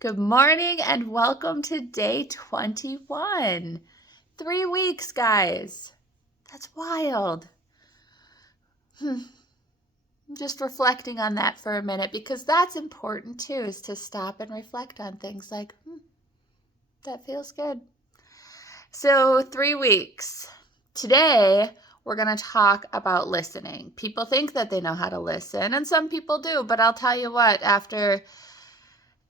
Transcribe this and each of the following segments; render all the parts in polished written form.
Good morning and welcome to day 21. 3 weeks, guys. That's wild. I'm just reflecting on that for a minute because that's important too, is to stop and reflect on things like, that feels good. So 3 weeks. Today, we're going to talk about listening. People think that they know how to listen, and some people do, but I'll tell you what, after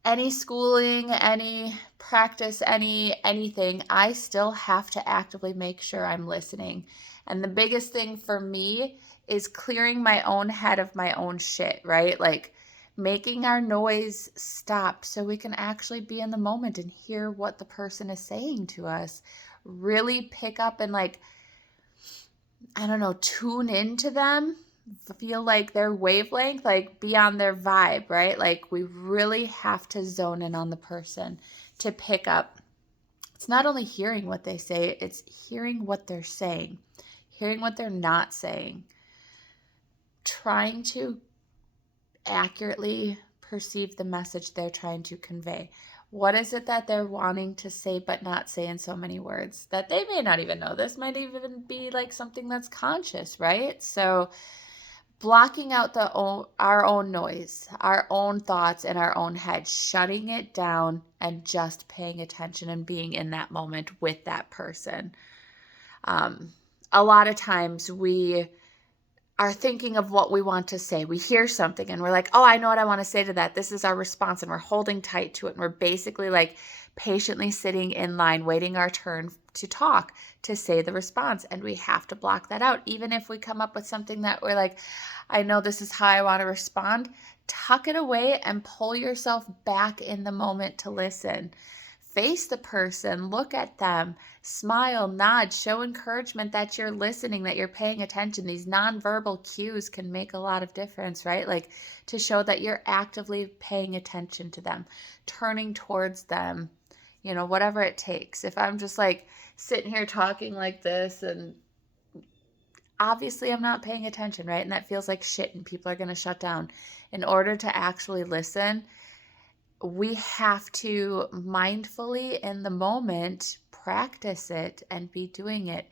any schooling, any practice, anything, I still have to actively make sure I'm listening. And the biggest thing for me is clearing my own head of my own shit, right? Like making our noise stop so we can actually be in the moment and hear what the person is saying to us. Really pick up and tune into them, feel like their wavelength, like be on their vibe, right? Like we really have to zone in on the person to pick up. It's not only hearing what they say, it's hearing what they're saying, hearing what they're not saying, trying to accurately perceive the message they're trying to convey. What is it that they're wanting to say but not say in so many words that they may not even know? This might even be like something that's conscious, right? So blocking out our own noise, our own thoughts in our own head, shutting it down and just paying attention and being in that moment with that person. A lot of times we are thinking of what we want to say. We hear something and we're like, oh, I know what I want to say to that. This is our response, and we're holding tight to it. And we're basically like patiently sitting in line, waiting our turn to talk, to say the response. And we have to block that out. Even if we come up with something that we're like, I know this is how I want to respond, tuck it away and pull yourself back in the moment to listen. Face the person, look at them, smile, nod, show encouragement that you're listening, that you're paying attention. These nonverbal cues can make a lot of difference, right? Like to show that you're actively paying attention to them, turning towards them, whatever it takes. If I'm just like sitting here talking like this, and obviously I'm not paying attention, right? And that feels like shit and people are going to shut down. In order to actually listen, we have to mindfully in the moment practice it and be doing it.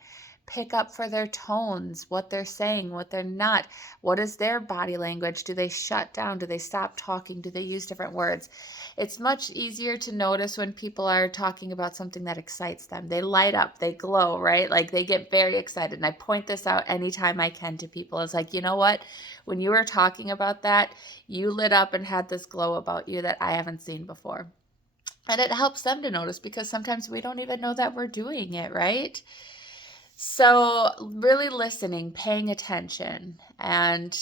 Pick up for their tones, what they're saying, what they're not. What is their body language? Do they shut down? Do they stop talking? Do they use different words? It's much easier to notice when people are talking about something that excites them. They light up, they glow, right? Like they get very excited. And I point this out anytime I can to people. It's like, you know what? When you were talking about that, you lit up and had this glow about you that I haven't seen before. And it helps them to notice because sometimes we don't even know that we're doing it, right? So, really listening, paying attention. And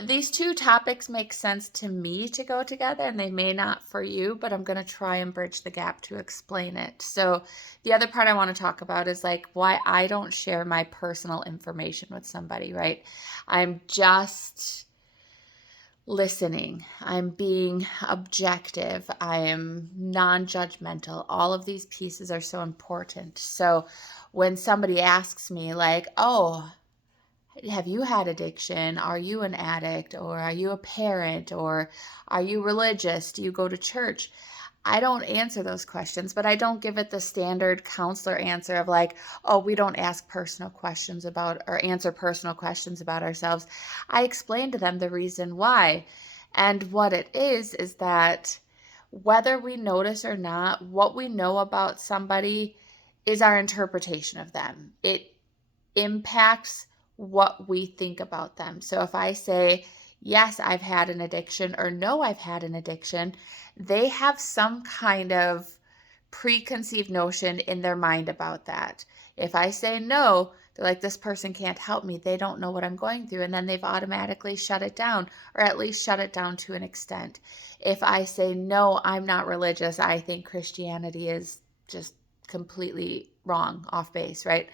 these two topics make sense to me to go together, and they may not for you, but I'm going to try and bridge the gap to explain it. So, the other part I want to talk about is like why I don't share my personal information with somebody, right? I'm just listening. I'm being objective. I am non-judgmental. All of these pieces are so important. So when somebody asks me like, oh, have you had addiction? Are you an addict? Or are you a parent? Or are you religious? Do you go to church? I don't answer those questions, but I don't give it the standard counselor answer of like, oh, we don't ask personal questions about or answer personal questions about ourselves. I explain to them the reason why. And what it is that whether we notice or not, what we know about somebody is our interpretation of them. It impacts what we think about them. So if I say, yes, I've had an addiction, or no, I've had an addiction, they have some kind of preconceived notion in their mind about that. If I say no, they're like, this person can't help me. They don't know what I'm going through. And then they've automatically shut it down, or at least shut it down to an extent. If I say no, I'm not religious, I think Christianity is just completely wrong, off base, right?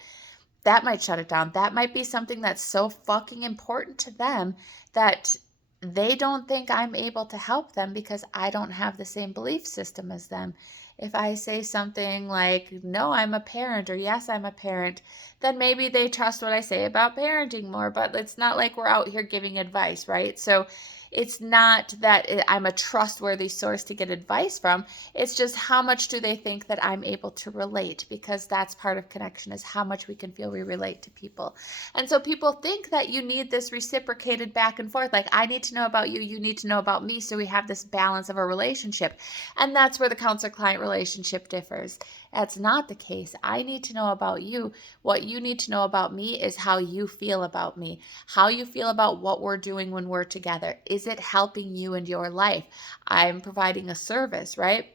That might shut it down. That might be something that's so fucking important to them that they don't think I'm able to help them because I don't have the same belief system as them. If I say something like, no, I'm a parent, or yes, I'm a parent, then maybe they trust what I say about parenting more, but it's not like we're out here giving advice, right? So It's not that I'm a trustworthy source to get advice from. It's just how much do they think that I'm able to relate, because that's part of connection, is how much we can feel we relate to people. And so people think that you need this reciprocated back and forth. Like, I need to know about you, you need to know about me, so we have this balance of a relationship. And that's where the counselor-client relationship differs. That's not the case. I need to know about you. What you need to know about me is how you feel about me, how you feel about what we're doing when we're together. Is it helping you in your life? I'm providing a service, right?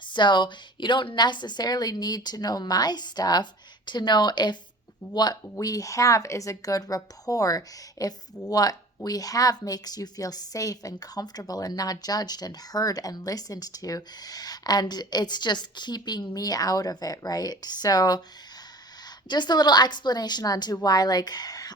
So you don't necessarily need to know my stuff to know if what we have is a good rapport, if what we have makes you feel safe and comfortable and not judged and heard and listened to. And it's just keeping me out of it, right? So just a little explanation onto why, like,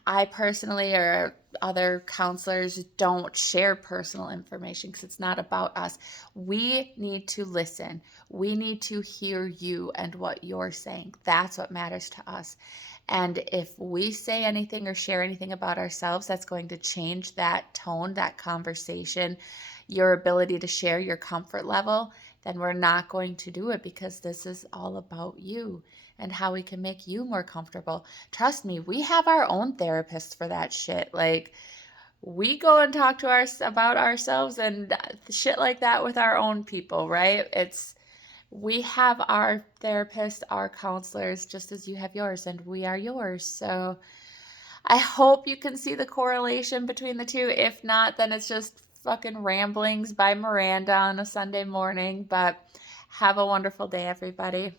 I personally or other counselors don't share personal information, because it's not about us. We need to listen. We need to hear you and what you're saying. That's what matters to us. And if we say anything or share anything about ourselves that's going to change that tone, that conversation, your ability to share, your comfort level, then we're not going to do it, because this is all about you and how we can make you more comfortable. Trust me, we have our own therapists for that shit. Like, we go and talk to us about ourselves and shit like that with our own people, right? We have our therapists, our counselors, just as you have yours, and we are yours. So I hope you can see the correlation between the two. If not, then it's just fucking ramblings by Miranda on a Sunday morning. But have a wonderful day, everybody.